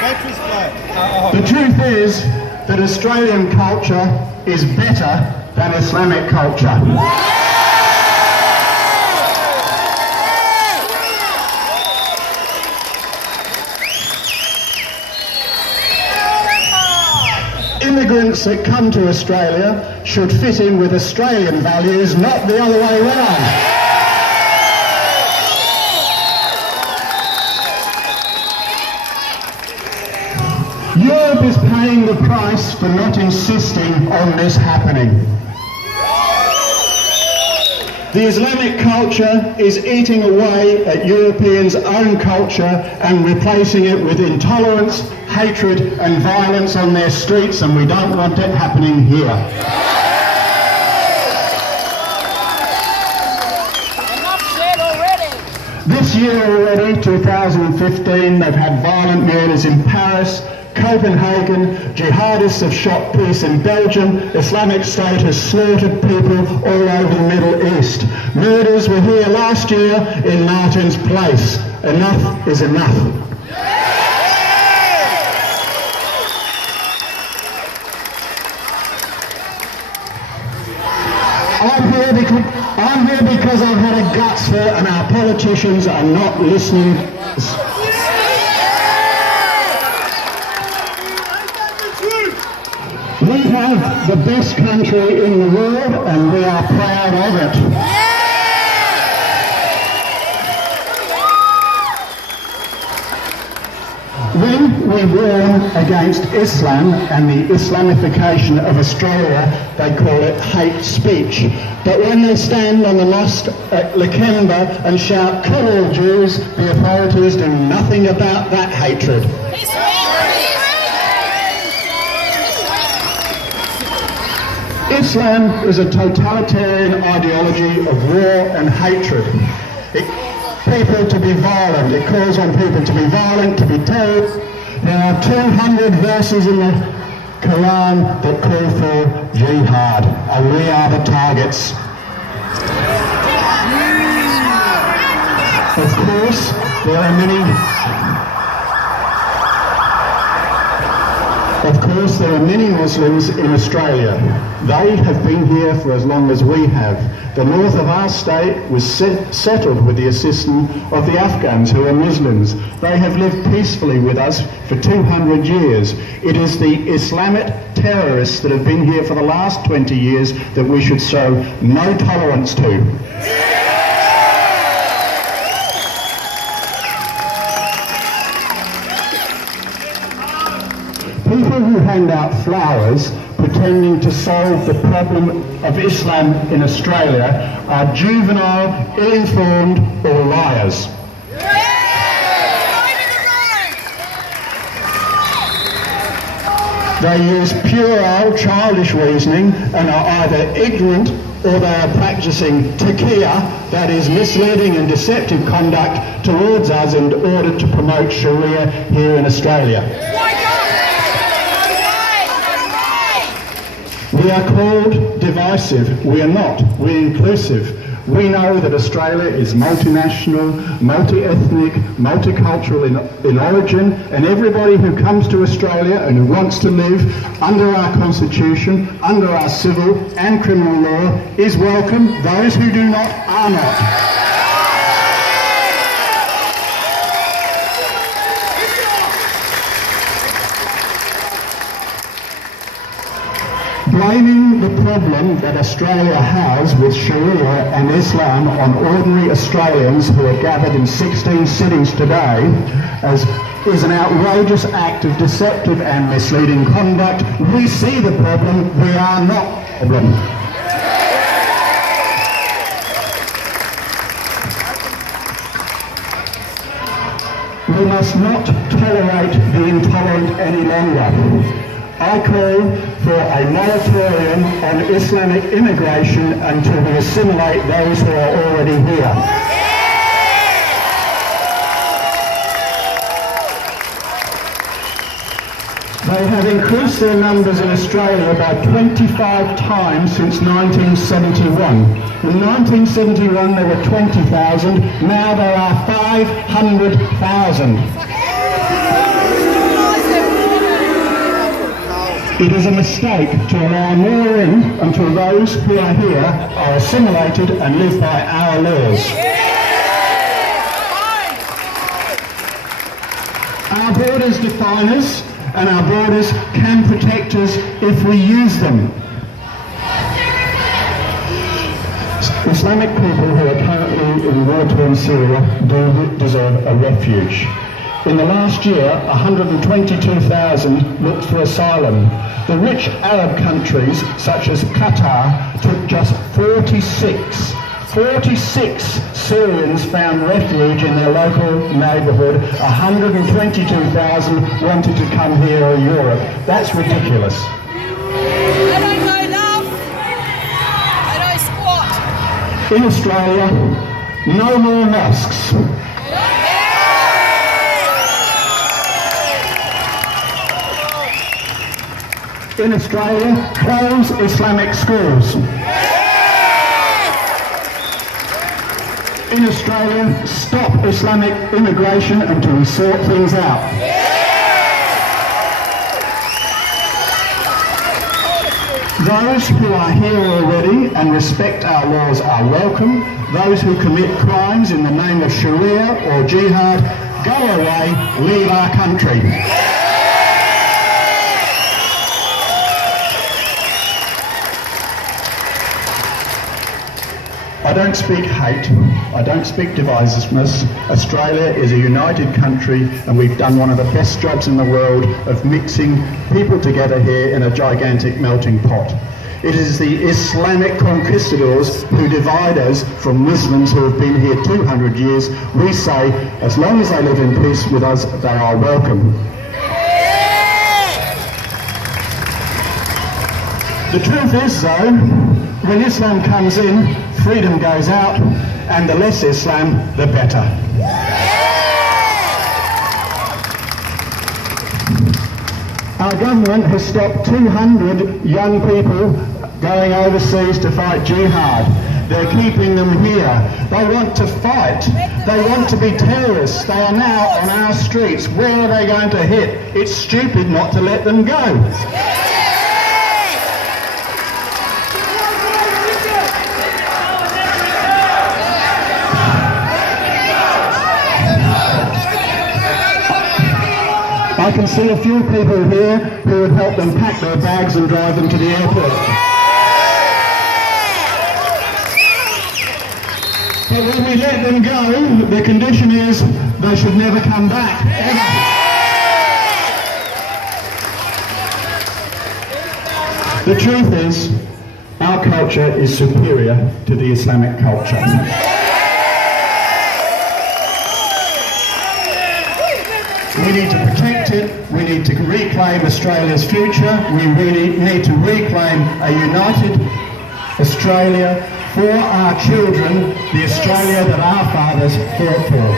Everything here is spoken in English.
The truth is that Australian culture is better than Islamic culture. Immigrants that come to Australia should fit in with Australian values, not the other way around. Europe is paying the price for not insisting on this happening. The Islamic culture is eating away at Europeans' own culture and replacing it with intolerance, hatred and violence on their streets, and we don't want it happening here. Enough said already. This year already, 2015, they've had violent murders in Paris, Copenhagen, jihadists have shot peace in Belgium, Islamic State has slaughtered people all over the Middle East. Murders were here last year in Martin's Place. Enough is enough. I'm here because I've had a guts fit and our politicians are not listening. We have the best country in the world and we are proud of it. When we warn against Islam and the Islamification of Australia, they call it hate speech. But when they stand on the mosque at Lakemba and shout, "Kill all Jews," the authorities do nothing about that hatred. Islam is a totalitarian ideology of war and hatred. People to be violent. It calls on people to be violent, to be terrorists. There are 200 verses in the Quran that call for jihad, and we are the targets. Of course, there are many Muslims in Australia. They have been here for as long as we have. The north of our state was settled with the assistance of the Afghans, who are Muslims. They have lived peacefully with us for 200 years. It is the Islamic terrorists that have been here for the last 20 years that we should show no tolerance to. People who hand out flowers pretending to solve the problem of Islam in Australia are juvenile, ill-informed or liars. They use puerile, childish reasoning and are either ignorant or they are practicing taqiyya, that is misleading and deceptive conduct towards us in order to promote Sharia here in Australia. We are called divisive. We are not. We're inclusive. We know that Australia is multinational, multi-ethnic, multicultural in origin, and everybody who comes to Australia and who wants to live under our constitution, under our civil and criminal law is welcome. Those who do not are not. Blaming the problem that Australia has with Sharia and Islam on ordinary Australians who are gathered in 16 cities today is an outrageous act of deceptive and misleading conduct. We see the problem, we are not the problem. We must not tolerate the intolerant any longer. I call for a moratorium on Islamic immigration until we assimilate those who are already here. They have increased their numbers in Australia by 25 times since 1971. In 1971 there were 20,000, now there are 500,000. It is a mistake to allow more in until those who are here are assimilated and live by our laws. Our borders define us, and our borders can protect us if we use them. Islamic people who are currently in war-torn Syria do deserve a refuge. In the last year, 122,000 looked for asylum. The rich Arab countries, such as Qatar, took just 46 Syrians found refuge in their local neighbourhood. 122,000 wanted to come here or Europe. That's ridiculous. I don't know enough. I don't squat. In Australia, no more mosques. In Australia, close Islamic schools. In Australia, stop Islamic immigration until we sort things out. Those who are here already and respect our laws are welcome. Those who commit crimes in the name of Sharia or Jihad, go away, leave our country. I don't speak hate, I don't speak divisiveness. Australia is a united country, and we've done one of the best jobs in the world of mixing people together here in a gigantic melting pot. It is the Islamic conquistadors who divide us from Muslims who have been here 200 years. We say, as long as they live in peace with us, they are welcome. The truth is, though, when Islam comes in, freedom goes out, and the less Islam, the better. Our government has stopped 200 young people going overseas to fight jihad. They're keeping them here. They want to fight. They want to be terrorists. They are now on our streets. Where are they going to hit? It's stupid not to let them go. I can see a few people here who would help them pack their bags and drive them to the airport. But when we let them go, the condition is they should never come back, ever. The truth is, our culture is superior to the Islamic culture. We need to protect it, we need to reclaim Australia's future, we really need to reclaim a united Australia for our children, the Australia that our fathers fought for.